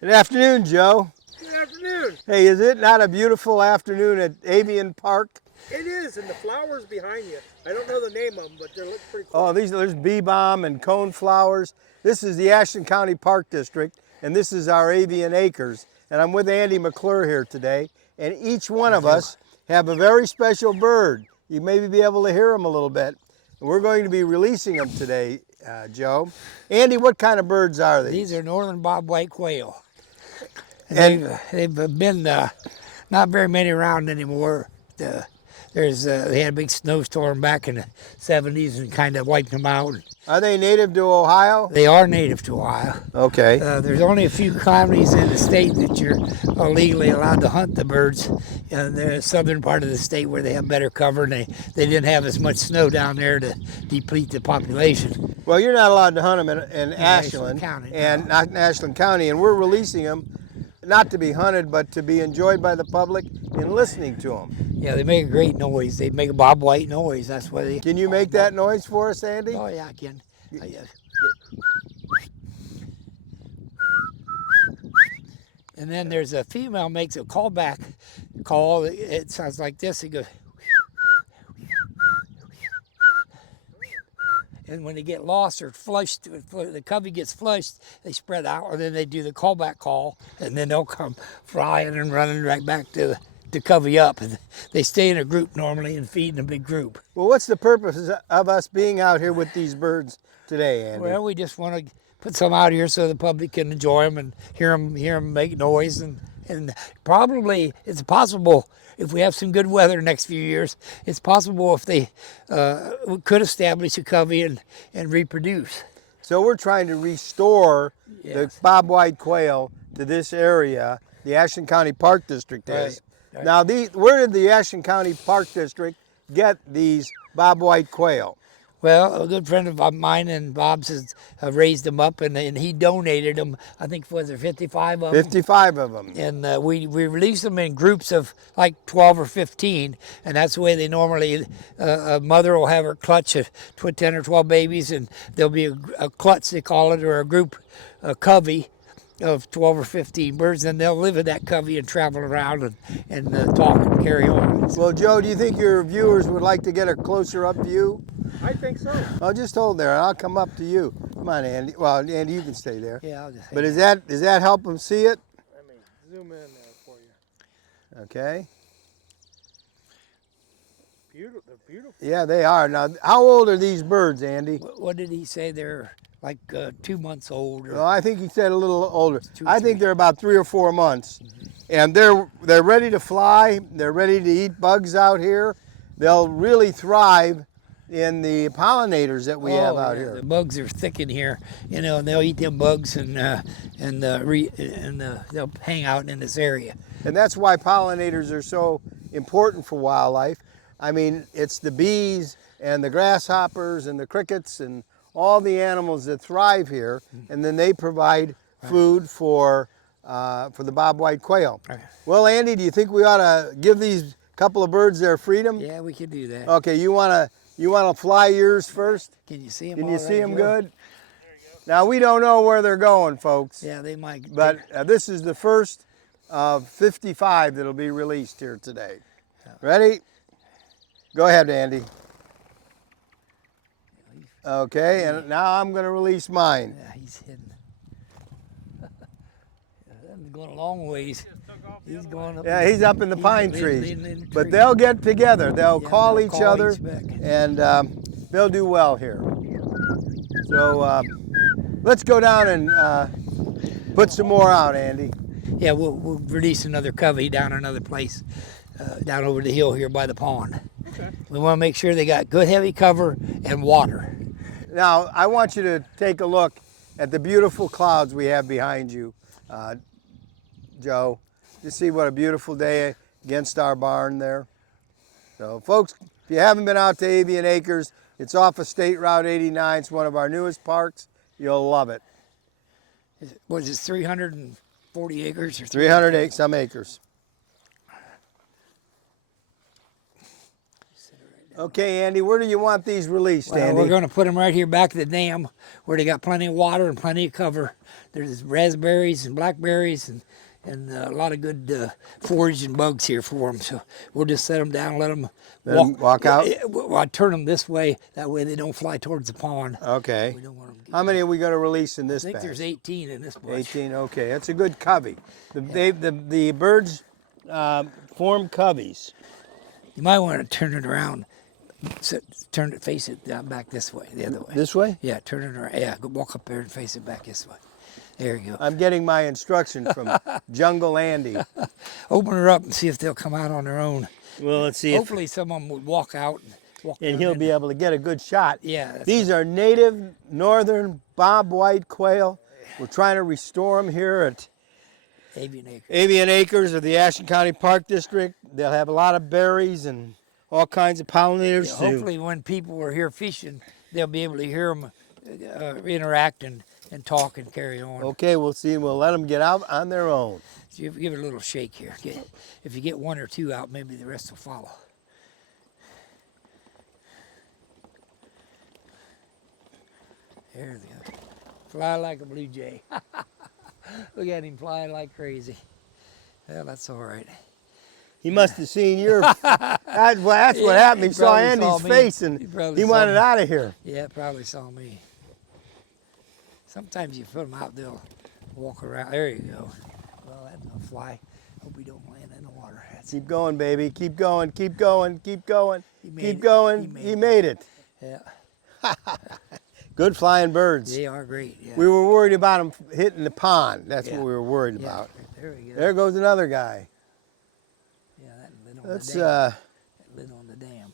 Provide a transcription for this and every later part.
Good afternoon, Joe. Good afternoon. Hey, is it not a beautiful afternoon at Avian Park? It is, and the flowers behind you. I don't know the name of them, but they look pretty cool. Oh, there's bee balm and cone flowers. This is the Ashland County Park District, and this is our Avian Acres. And I'm with Andy McClure here today, and each one of us have a very special bird. You may be able to hear them a little bit. And we're going to be releasing them today, Joe. Andy, what kind of birds are these? These are northern bobwhite quail. And they've been not very many around anymore. They had a big snowstorm back in the 70s and kind of wiped them out. Are they native to Ohio? They are native to Ohio. Okay. There's only a few counties in the state that you're legally allowed to hunt the birds. In the southern part of the state where they have better cover, and they didn't have as much snow down there to deplete the population. Well, you're not allowed to hunt them in Ashland County, and no. not in Ashland County, and we're releasing them not to be hunted, but to be enjoyed by the public and listening to them. Yeah, they make a great noise. They make a bobwhite noise. That's why they. Can you make that noise for us, Andy? Oh yeah, I can. And then there's a female makes a callback call. It sounds like this. It goes. And when they get lost or flushed, the covey gets flushed, they spread out, and then they do the callback call, and then they'll come flying and running right back to covey up. And they stay in a group normally and feed in a big group. Well, what's the purpose of us being out here with these birds today, Andy? Well, we just want to put some out here so the public can enjoy them and hear them make noise. And probably it's possible, if we have some good weather next few years, it's possible if they could establish a covey and reproduce. So we're trying to restore the bobwhite quail to this area, the Ashland County Park District is. Right. Now, where did the Ashland County Park District get these bobwhite quail? Well, a good friend of mine and Bob's has raised them up, and he donated them. I think was there 55 of them. 55 of them. And we release them in groups of like 12 or 15, and that's the way they normally. A mother will have her clutch of 10 or 12 babies, and there'll be a clutch, they call it, or a covey of 12 or 15 birds, and they'll live in that covey and travel around and talk and carry on. Well, Joe, do you think your viewers would like to get a closer up view? I think so. I'll just hold there and I'll come up to you. Come on, Andy. Well, Andy, you can stay there. Yeah, I'll just. But does that help them see it? Let me zoom in there for you. Okay. Beautiful. They're beautiful. Yeah, they are. Now, how old are these birds, Andy? What did he say? They're like 2 months old. Well, I think he said a little older. Two or I think three. they're about 3 or 4 months. And they're ready to fly. They're ready to eat bugs out here. They'll really thrive in the pollinators that we have out here. The bugs are thick in here, and they'll eat them bugs and they'll hang out in this area. And that's why pollinators are so important for wildlife. I mean, it's the bees and the grasshoppers and the crickets and all the animals that thrive here, and then they provide food for the bobwhite quail. Right. Well, Andy, do you think we ought to give these couple of birds their freedom? Yeah, we could do that. Okay, you want to fly yours first? Can you see them? Can you see them good? Now, we don't know where they're going, folks. Yeah, they might. But this is the first of 55 that'll be released here today. Ready? Go ahead, Andy. Okay, and now I'm going to release mine. Yeah, he's hidden. He's going a long ways. He's going up. Yeah, he's up in the pine trees. in the But tree. they'll get together. They'll call they'll each call other, each back. and they'll do well here. So let's go down and put some more out, Andy. Yeah, we'll release another covey down another place, down over the hill here by the pond. Okay. We want to make sure they got good heavy cover and water. Now, I want you to take a look at the beautiful clouds we have behind you, Joe. Just see what a beautiful day against our barn there. So, folks, if you haven't been out to Avian Acres, it's off of State Route 89. It's one of our newest parks. You'll love it. What is it, 340 acres? Or 300 some acres. Okay, Andy, where do you want these released, Well, Andy? we're going to put them right here back at the dam where they got plenty of water and plenty of cover. There's raspberries and blackberries and a lot of good foraging bugs here for them. So we'll just set them down, let them Let 'em walk out? Well, I turn them this way. That way they don't fly towards the pond. Okay. We don't want them to How many are we going to release in this I think batch? there's 18 in this bunch. 18, okay. That's a good covey. The birds form coveys. You might want to turn it around. Turn it, face it down back this way, the other way. This way? Yeah, turn it around. Yeah, go walk up there and face it back this way. There you go. I'm getting my instruction from Jungle Andy. Open her up and see if they'll come out on their own. Well, let's see Hopefully some of them would walk out and and he'll be able to get a good shot. Yeah. that's These are native northern bobwhite quail. We're trying to restore them here at avian acre. Avian Acres of the Ashland County Park District. They'll have a lot of berries and all kinds of pollinators. Yeah, hopefully when people are here fishing, they'll be able to hear them interact and talk and carry on. Okay, we'll see. We'll let them get out on their own. So you give it a little shake here. If you get one or two out, maybe the rest will follow. There they go. Fly like a blue jay. Look at him flying like crazy. Well, that's all right. He must have seen your. That's what happened. He saw probably Andy's saw me. face and He he saw wanted me. out of here. Yeah, it probably saw me. Sometimes you put them out, they'll walk around. There you go. Well, that's a fly. Hope we don't land in the water. That's Keep going, baby. Keep going. Keep going. Keep going. made Keep it. going. He He made made it. Yeah, Good flying birds. they are great. Yeah. We were worried about them hitting the pond. That's Yeah. what we were worried Yeah, about. there we go. There goes another guy. Yeah, that lid on That's the dam. That lid on the dam.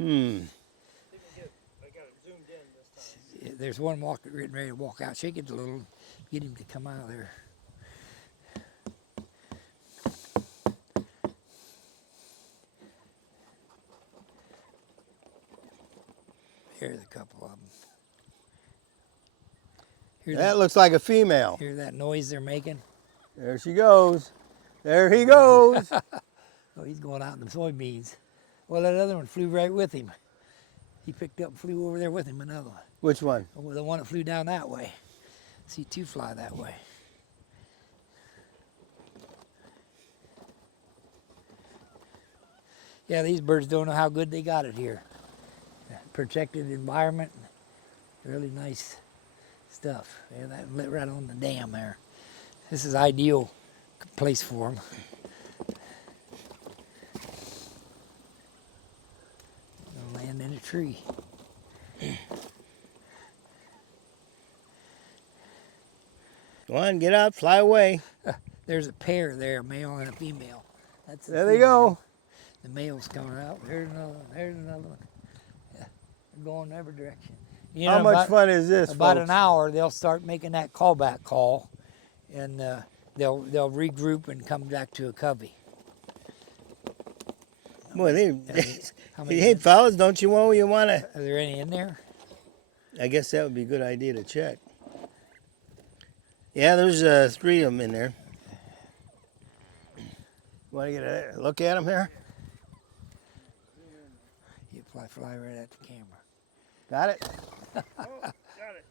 I got it zoomed in this time. Yeah, there's one getting ready to walk out. Shake it a little, get him to come out of there. Here's a couple of them. That looks like a female. Hear that noise they're making? There she goes. There he goes. Oh, he's going out in the soybeans. Well, that other one flew right with him. He picked up and flew over there with him, another one. Which one? Oh, the one that flew down that way. See two fly that way. Yeah, these birds don't know how good they got it here. Protected environment, really nice stuff. Yeah, that lit right on the dam there. This is ideal place for them. They'll land in a tree. Go on, get out, fly away. There's a pair there, a male and a female. That's the There they female. go. The male's coming out. There's another one. There's another one. Yeah, they're going every direction. You How know, much about- fun is this, About folks? an hour, they'll start making that callback call, and they'll regroup and come back to a covey. Boy, How many? hey, fellas, don't you want to? Are there any in there? I guess that would be a good idea to check. Yeah, there's 3 of them in there. Want to get a look at them here? You fly right at the camera. Got it? Oh, got it.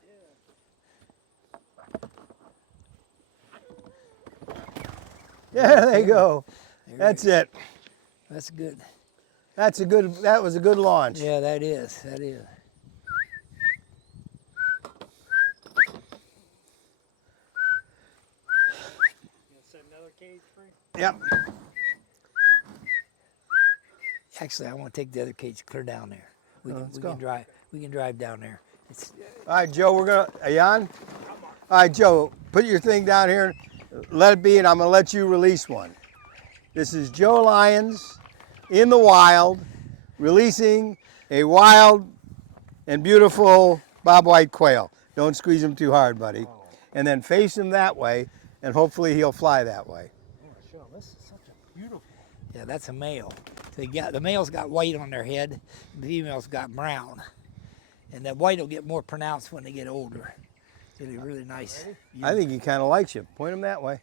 Yeah. Yeah, there you go. There That's you go. it. That's good. That was a good launch. Yeah, that is. That is. You set another cage free? Yep. Actually, I want to take the other cage clear down there. We let's can go. drive. We can drive down there. It's All right, Joe, we're gonna. Are you on? All right, Joe, put your thing down here. Let it be, and I'm gonna let you release one. This is Joe Lyons in the wild, releasing a wild and beautiful bobwhite quail. Don't squeeze him too hard, buddy. And then face him that way, and hopefully he'll fly that way. Sure, this is such a beautiful. yeah, that's a male. So the male's got white on their head, the female's got brown, and that white will get more pronounced when they get older. So they're really nice. I think he kind of likes you. Point him that way.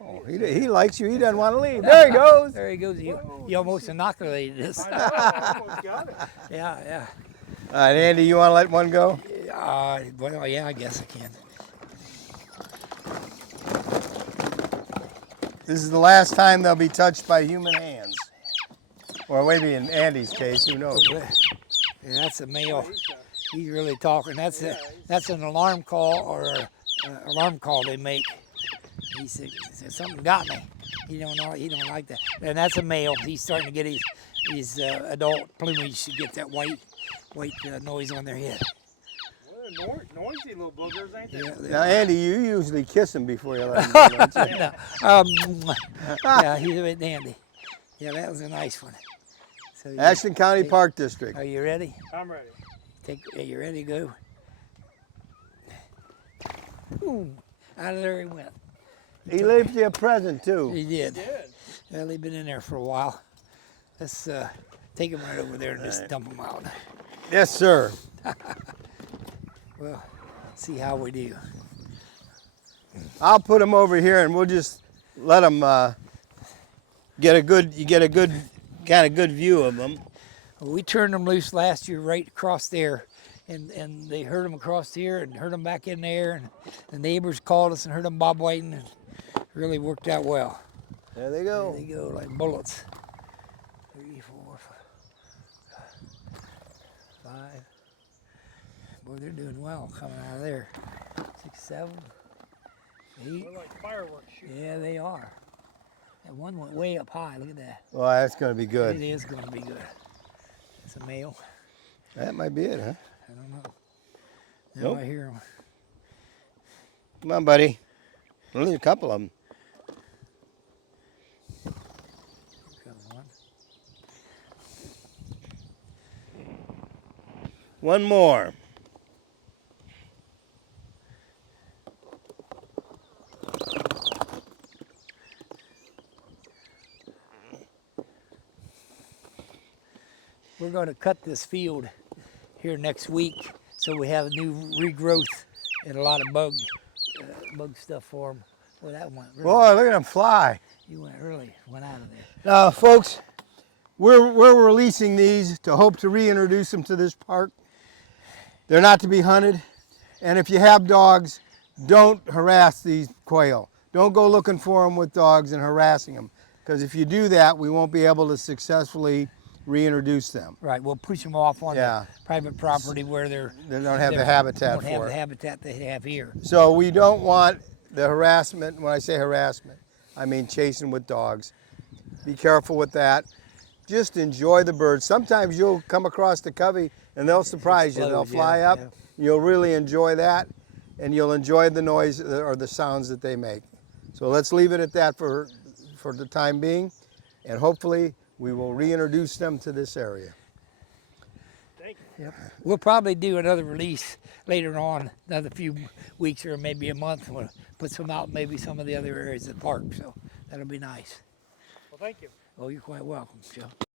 Oh, he likes you. He doesn't want to leave. There he goes. There he goes. You almost inoculated us. I know, I almost got it. Yeah. All right, Andy, you want to let one go? Well, yeah, I guess I can. This is the last time they'll be touched by human hands. Or maybe in Andy's case, who knows? Yeah, that's a male. He's really talking. That's an alarm call or an alarm call they make. He said something got me. He don't know. He don't like that. And that's a male. He's starting to get his adult plumage to get that white noise on their head. Well, they're noisy little boogers, ain't they? Yeah, Now, Andy, you usually kiss him before you let him go, don't you? yeah, he's a bit dandy. Yeah, that was a nice one. So Ashland County Park District. Are you ready? I'm ready. Are you ready to go? Boom! Out of there he went. He left you a present, too. He did. Good. Well, they've been in there for a while. Let's take him right over there and just dump him out. Yes, sir. Well, see how we do. I'll put him over here, and we'll just let him get a good kind of good view of them. We turned them loose last year right across there, and they heard them across here and heard them back in there, and the neighbors called us and heard them bobwhiting, and it really worked out well. There they go. There they go like bullets. 3, 4, 5. Boy, they're doing well coming out of there. 6, 7, 8. They're like fireworks shooting. Yeah, they are. That one went way up high. Look at that. Well, that's going to be good. It is going to be good. It's a male. That might be it, huh? I don't know. Now Nope. I hear him. Come on, buddy. Only a couple of them. Here comes one. One more. We're going to cut this field here next week so we have a new regrowth and a lot of bug stuff for them. Well, that went really, Boy, look at them fly. you went out of there. Now, folks, we're releasing these to hope to reintroduce them to this park. They're not to be hunted. And if you have dogs, don't harass these quail. Don't go looking for them with dogs and harassing them. Because if you do that, we won't be able to successfully reintroduce them. Right, we'll push them off on Yeah. the private property where They don't have the habitat don't have for the it. habitat they have here. So we don't want the harassment. When I say harassment, I mean chasing with dogs. Be careful with that. Just enjoy the birds. Sometimes you'll come across the covey and they'll surprise you. They'll Explode, fly yeah, up. yeah. You'll really enjoy that, and you'll enjoy the noise or the sounds that they make. So let's leave it at that for the time being, and hopefully we will reintroduce them to this area. Thank you. Yep. We'll probably do another release later on, another few weeks or maybe a month. We'll put some out maybe some of the other areas of the park, so that'll be nice. Well, thank you. Oh, you're quite welcome, Joe.